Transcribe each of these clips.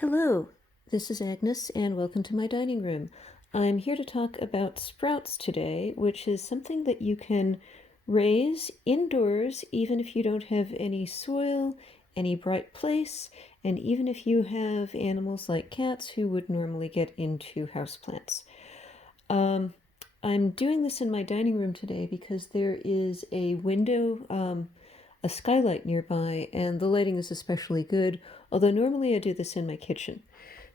Hello, this is Agnes, and welcome to my dining room. I'm here to talk about sprouts today, which is something that you can raise indoors even if you don't have any soil, any bright place, and even if you have animals like cats who would normally get into houseplants. I'm doing this in my dining room today because there is a window, a skylight nearby, and the lighting is especially good, although normally I do this in my kitchen.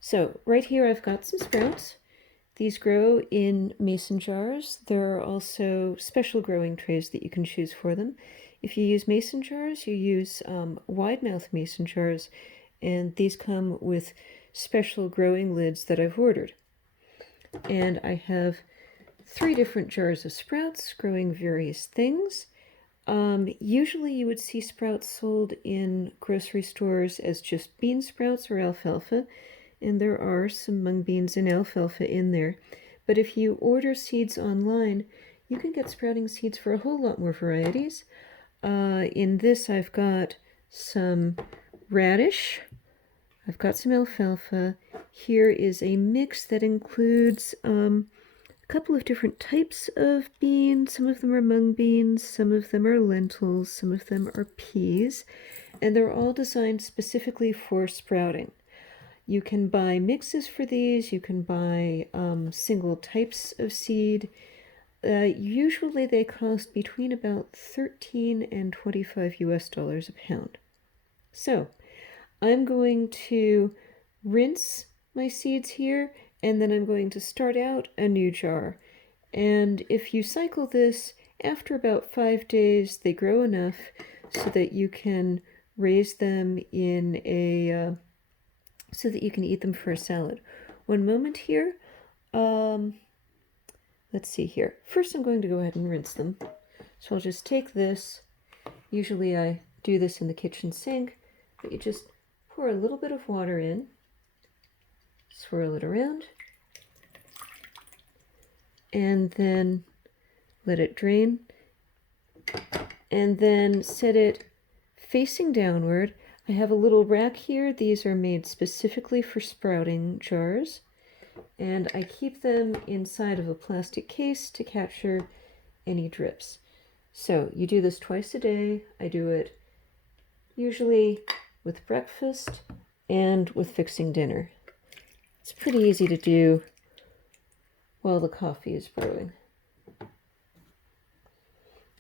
So right here I've got some sprouts. These grow in mason jars. There are also special growing trays that you can choose for them. If you use mason jars, you use wide mouth mason jars, and these come with special growing lids that I've ordered. And I have 3 different jars of sprouts growing various things. Usually you would see sprouts sold in grocery stores as just bean sprouts or alfalfa, and there are some mung beans and alfalfa in there. But if you order seeds online, you can get sprouting seeds for a whole lot more varieties. In this I've got some radish, I've got some alfalfa. Here is a mix that includes a couple of different types of beans. Some of them are mung beans, some of them are lentils, some of them are peas, and they're all designed specifically for sprouting. You can buy mixes for these, you can buy single types of seed. Usually they cost between about 13 and 25 US dollars a pound. So I'm going to rinse my seeds here, and then I'm going to start out a new jar. And if you cycle this, after about 5 days, they grow enough so that you can raise them in a, so that you can eat them for a salad. One moment here. Let's see here. First, I'm going to go ahead and rinse them. So I'll just take this. Usually I do this in the kitchen sink, but you just pour a little bit of water in, swirl it around, and then let it drain, and then set it facing downward. I have a little rack here. These are made specifically for sprouting jars, and I keep them inside of a plastic case to capture any drips. So you do this twice a day. I do it usually with breakfast and with fixing dinner. It's pretty easy to do while the coffee is brewing.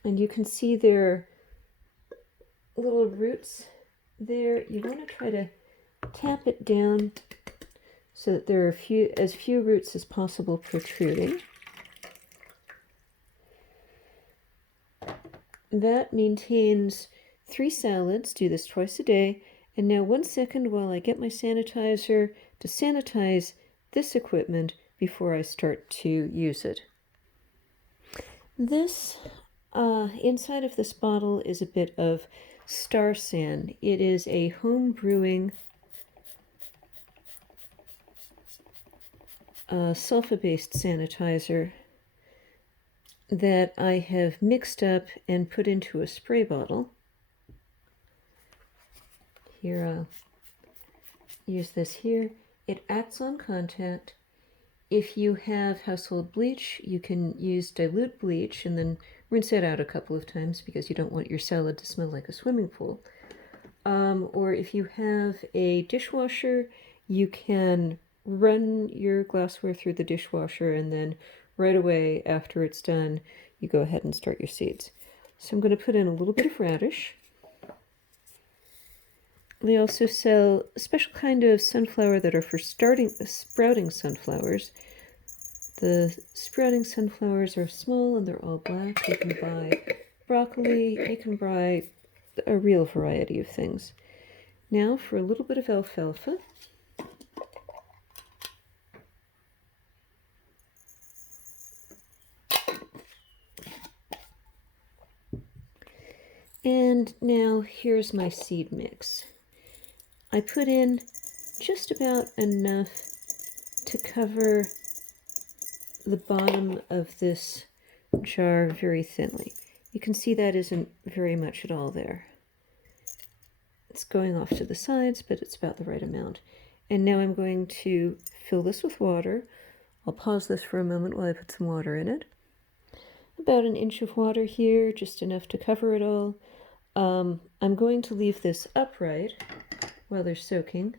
And you can see their little roots there. You want to try to tap it down so that there are as few roots as possible protruding. That maintains 3 salads. Do this twice a day. And now 1 second while I get my sanitizer to sanitize this equipment before I start to use it. This, inside of this bottle is a bit of Star San. It is a home brewing sulfur-based sanitizer that I have mixed up and put into a spray bottle. Here, I'll use this here. It acts on contact. If you have household bleach, you can use dilute bleach and then rinse it out a couple of times because you don't want your salad to smell like a swimming pool. Or if you have a dishwasher, you can run your glassware through the dishwasher, and then right away after it's done, you go ahead and start your seeds. So I'm going to put in a little bit of radish. They also sell a special kind of sunflower that are for sprouting sunflowers. The sprouting sunflowers are small and they're all black. You can buy broccoli, you can buy a real variety of things. Now for a little bit of alfalfa. And now here's my seed mix. I put in just about enough to cover the bottom of this jar very thinly. You can see that isn't very much at all there. It's going off to the sides, but it's about the right amount. And now I'm going to fill this with water. I'll pause this for a moment while I put some water in it. About an inch of water here, just enough to cover it all. I'm going to leave this upright while they're soaking.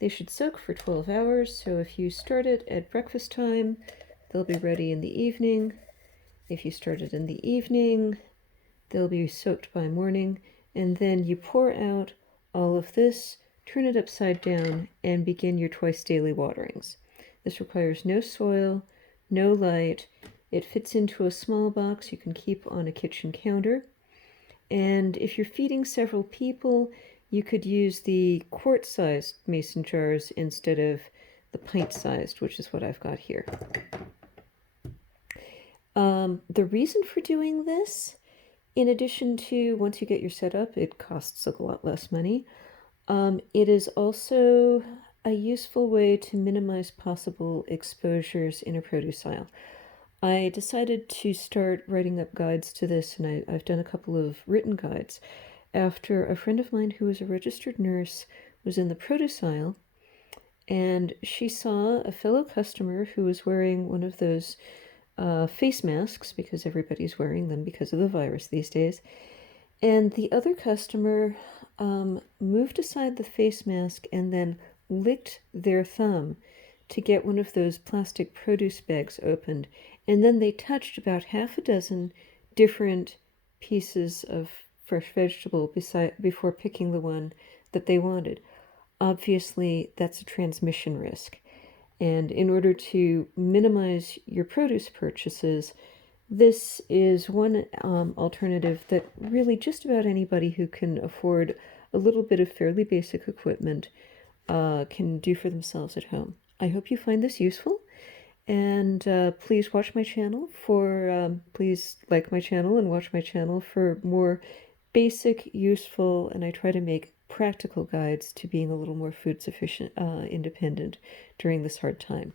They should soak for 12 hours, so if you start it at breakfast time, they'll be ready in the evening. If you start it in the evening, they'll be soaked by morning, and then you pour out all of this, turn it upside down, and begin your twice daily waterings. This requires no soil, no light. It fits into a small box you can keep on a kitchen counter. And if you're feeding several people, you could use the quart-sized mason jars instead of the pint-sized, which is what I've got here. The reason for doing this, in addition to once you get your setup, it costs a lot less money. It is also a useful way to minimize possible exposures in a produce aisle. I decided to start writing up guides to this, and I've done a couple of written guides after a friend of mine who is a registered nurse was in the produce aisle, and she saw a fellow customer who was wearing one of those face masks, because everybody's wearing them because of the virus these days. And the other customer moved aside the face mask and then licked their thumb to get one of those plastic produce bags opened. And then they touched about half a dozen different pieces of fresh vegetable before picking the one that they wanted. Obviously, that's a transmission risk. And in order to minimize your produce purchases, this is one alternative that really just about anybody who can afford a little bit of fairly basic equipment can do for themselves at home. I hope you find this useful, and please watch my channel please like my channel and watch my channel for more basic, useful, and I try to make practical guides to being a little more food sufficient, independent during this hard time.